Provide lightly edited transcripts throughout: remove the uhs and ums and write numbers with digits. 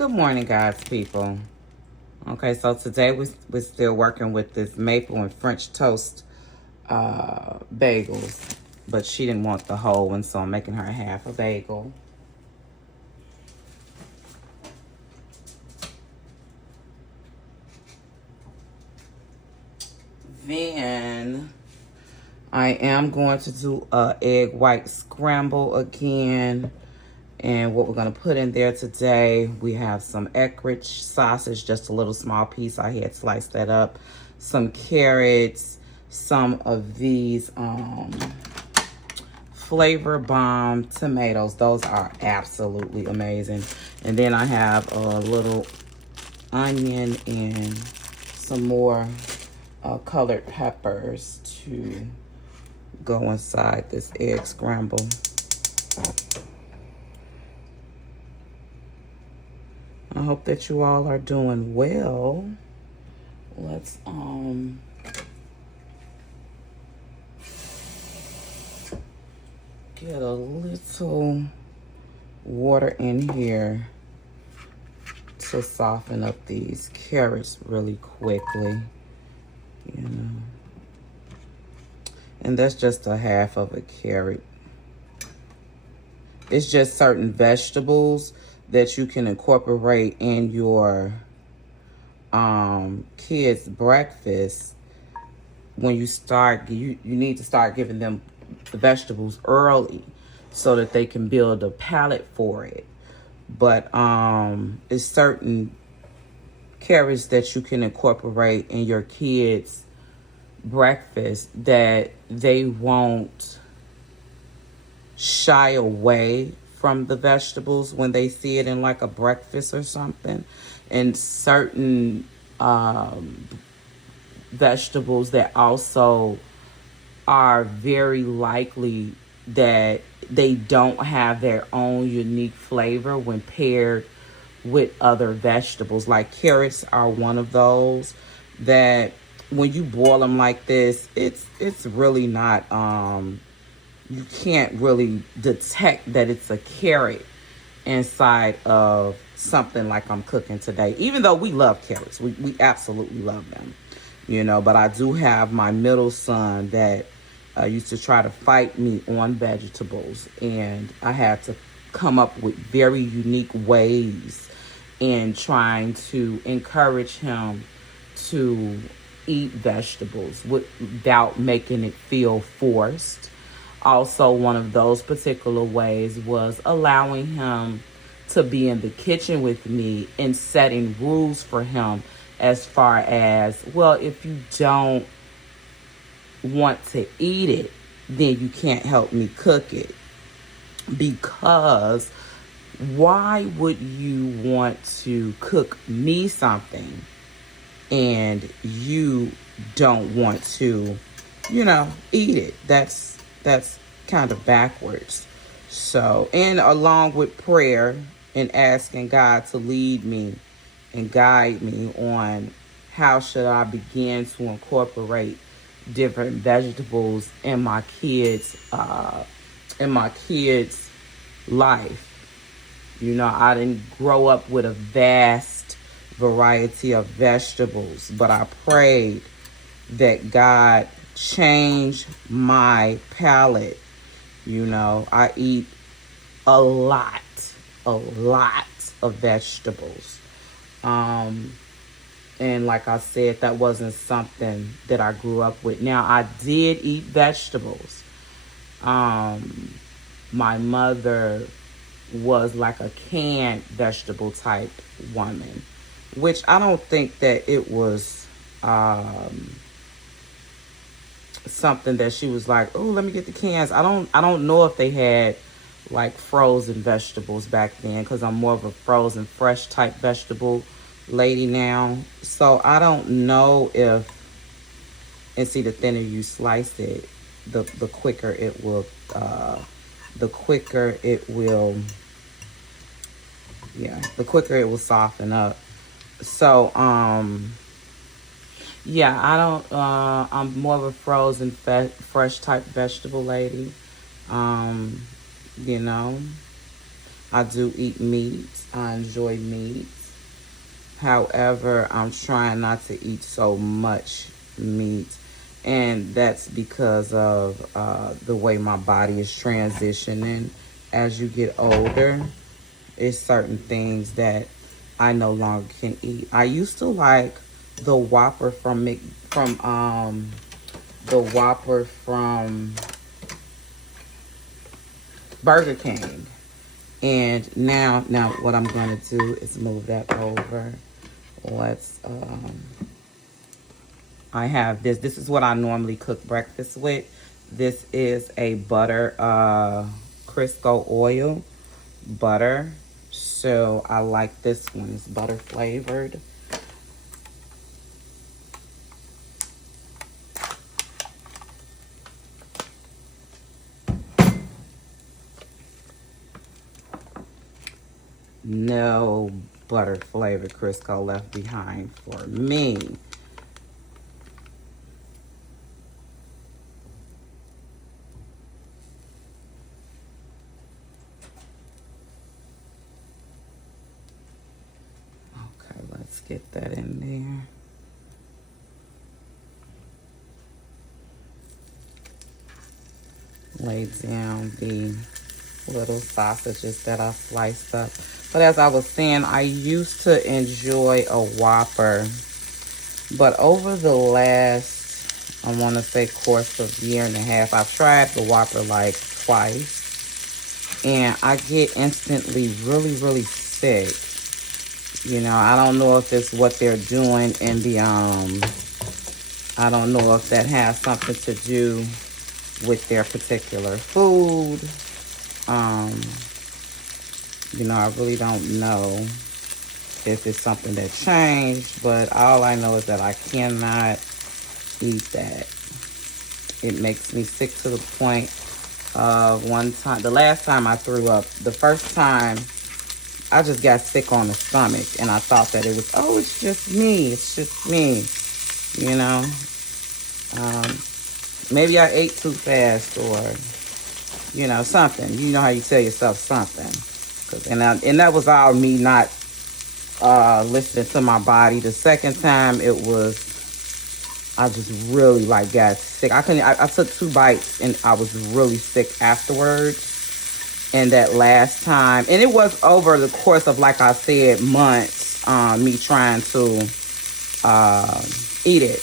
Good morning, God's people. Okay, so today we're still working with this maple and French toast bagels, but she didn't want the whole one, so I'm making her half a bagel. Then I am going to do a egg white scramble again. And what we're going to put in there today, we have some Eckrich sausage, just a little small piece. I had sliced that up. Some carrots, some of these Flavor Bomb tomatoes. Those are absolutely amazing. And then I have a little onion and some more colored peppers to go inside this egg scramble. I hope that you all are doing well. Let's get a little water in here to soften up these carrots really quickly, you know. And that's just a half of a carrot. It's just certain vegetables that you can incorporate in your kids' breakfast. When you start, you need to start giving them the vegetables early so that they can build a palate for it. But it's certain carrots that you can incorporate in your kids' breakfast that they won't shy away from the vegetables when they see it in like a breakfast or something. And certain vegetables that also are very likely that they don't have their own unique flavor when paired with other vegetables. Like carrots are one of those that when you boil them like this, it's really not you can't really detect that it's a carrot inside of something like I'm cooking today. Even though we love carrots, we absolutely love them, you know. But I do have my middle son that used to try to fight me on vegetables, and I had to come up with very unique ways in trying to encourage him to eat vegetables without making it feel forced. Also, one of those particular ways was allowing him to be in the kitchen with me and setting rules for him as far as, well, if you don't want to eat it, then you can't help me cook it. Because why would you want to cook me something and you don't want to, eat it? That's kind of backwards. So, and along with prayer and asking God to lead me and guide me on how should I begin to incorporate different vegetables in my kids' life. You know, I didn't grow up with a vast variety of vegetables, but I prayed that God change my palate. You know, I eat a lot of vegetables. And like I said, that wasn't something that I grew up with. Now, I did eat vegetables. My mother was like a canned vegetable type woman, which I don't think that it was something that she was like, oh, let me get the cans. I don't know if they had like frozen vegetables back then, because I'm more of a frozen fresh type vegetable lady now. So I don't know if, and see, the thinner you slice it, the quicker it will soften up. So yeah, I don't I'm more of a frozen fresh type vegetable lady. You know, I do eat meat. I enjoy meat. However, I'm trying not to eat so much meat. And that's because of the way my body is transitioning. As you get older, it's certain things that I no longer can eat. I used to like the Whopper from the Whopper from Burger King. And now what I'm gonna do is move that over. Let's I have this. This is what I normally cook breakfast with. This is a butter Crisco oil butter. So I like this one. It's butter flavored. No butter flavored Crisco left behind for me. Okay, let's get that in there. Lay down the little sausages that I sliced up. But as I was saying, I used to enjoy a Whopper. But over the last, I want to say, course of year and a half, I've tried the Whopper like twice. And I get instantly really, really sick. You know, I don't know if it's what they're doing in the, I don't know if that has something to do with their particular food. You know, I really don't know if it's something that changed, but all I know is that I cannot eat that. It makes me sick to the point of one time, the last time I threw up, the first time I just got sick on the stomach and I thought that it was, oh, it's just me. It's just me, you know. Maybe I ate too fast or, you know, something. You know how you tell yourself something. And that was all me not listening to my body. The second time it was, I just really like got sick. I took 2 bites and I was really sick afterwards. And that last time, and it was over the course of, like I said, months, me trying to eat it.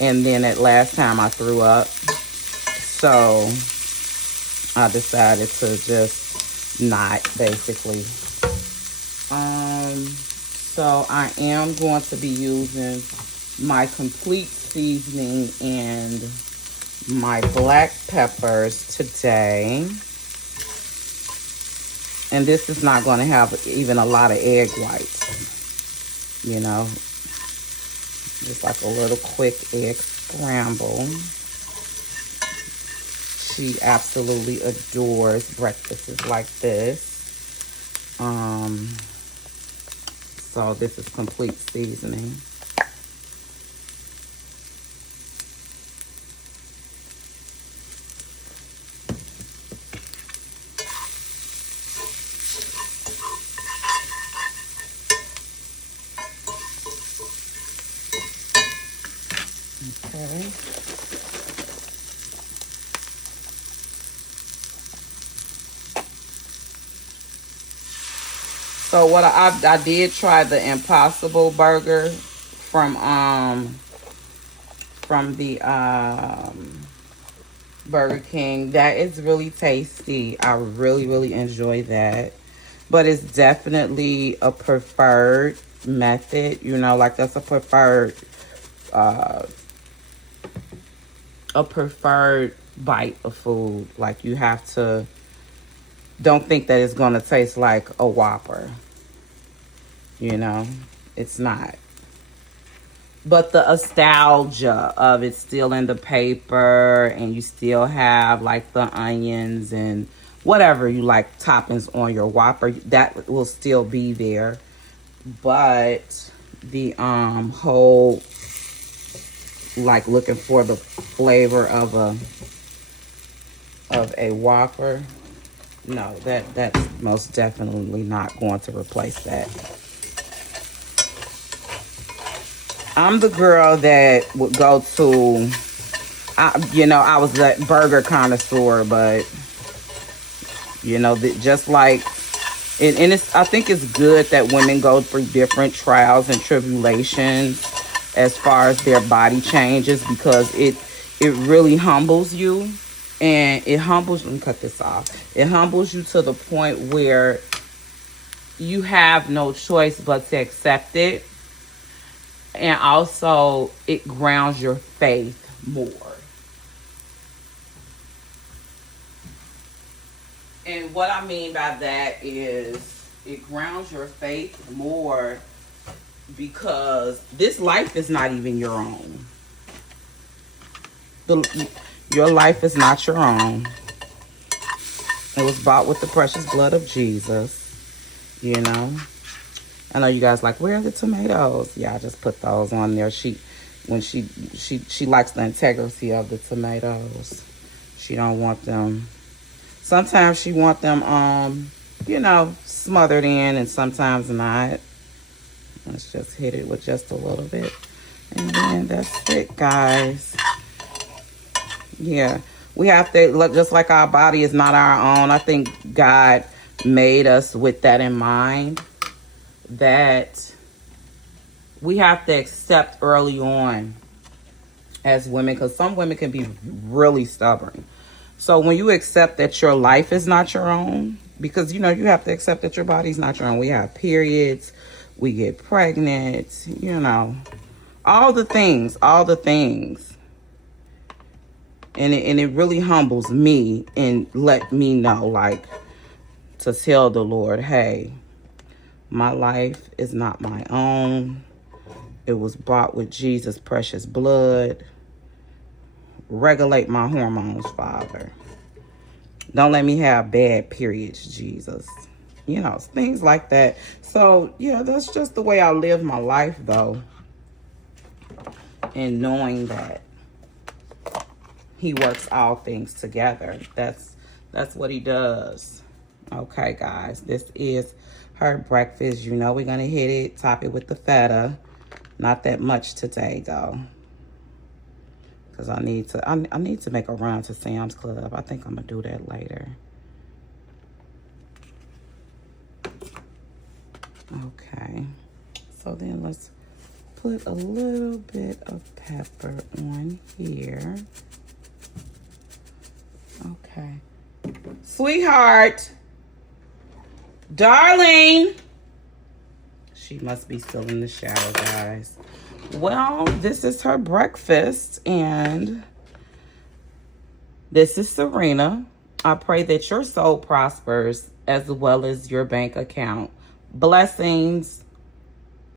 And then that last time I threw up. So I decided to just not, basically. So I am going to be using my complete seasoning and my black peppers today. And this is not going to have even a lot of egg whites, you know. Just like a little quick egg scramble. She absolutely adores breakfasts like this. So this is complete seasoning. Okay. So what I did try the Impossible Burger from the Burger King. That is really tasty. I really, really enjoy that. But it's definitely a preferred method. You know, like that's a preferred bite of food. Like you have to, don't think that it's gonna taste like a Whopper. You know, it's not. But the nostalgia of it still in the paper, and you still have like the onions and whatever you like toppings on your Whopper, that will still be there. But the whole, like looking for the flavor of a Whopper, No, that's most definitely not going to replace that. I'm the girl that would go to, I was that burger connoisseur, but just like, and I think it's good that women go through different trials and tribulations as far as their body changes, because it really humbles you, and let me cut this off. It humbles you to the point where you have no choice but to accept it, and also it grounds your faith more. And what I mean by that is it grounds your faith more because this life is not even your own. Your life is not your own. It was bought with the precious blood of Jesus. I know you guys like, where are the tomatoes? Yeah, I just put those on there. She likes the integrity of the tomatoes. She don't want them. Sometimes she want them smothered in, and sometimes not. Let's just hit it with just a little bit. And then that's it, guys. Yeah. We have to look, just like our body is not our own. I think God made us with that in mind, that we have to accept early on as women, because some women can be really stubborn. So when you accept that your life is not your own, because you have to accept that your body's not your own. We have periods, we get pregnant, all the things. And it really humbles me and let me know, like, to tell the Lord, hey, my life is not my own. It was bought with Jesus' precious blood. Regulate my hormones, Father. Don't let me have bad periods, Jesus. Things like that. So, yeah, that's just the way I live my life, though. And knowing that He works all things together. That's what He does. Okay, guys. This is her breakfast. We're going to hit it. Top it with the feta. Not that much today, though. Because I need to make a run to Sam's Club. I think I'm going to do that later. Okay. So then let's put a little bit of pepper on here. Okay. Sweetheart. Darling. She must be still in the shower, guys. Well, this is her breakfast, and this is Serena. I pray that your soul prospers as well as your bank account. Blessings.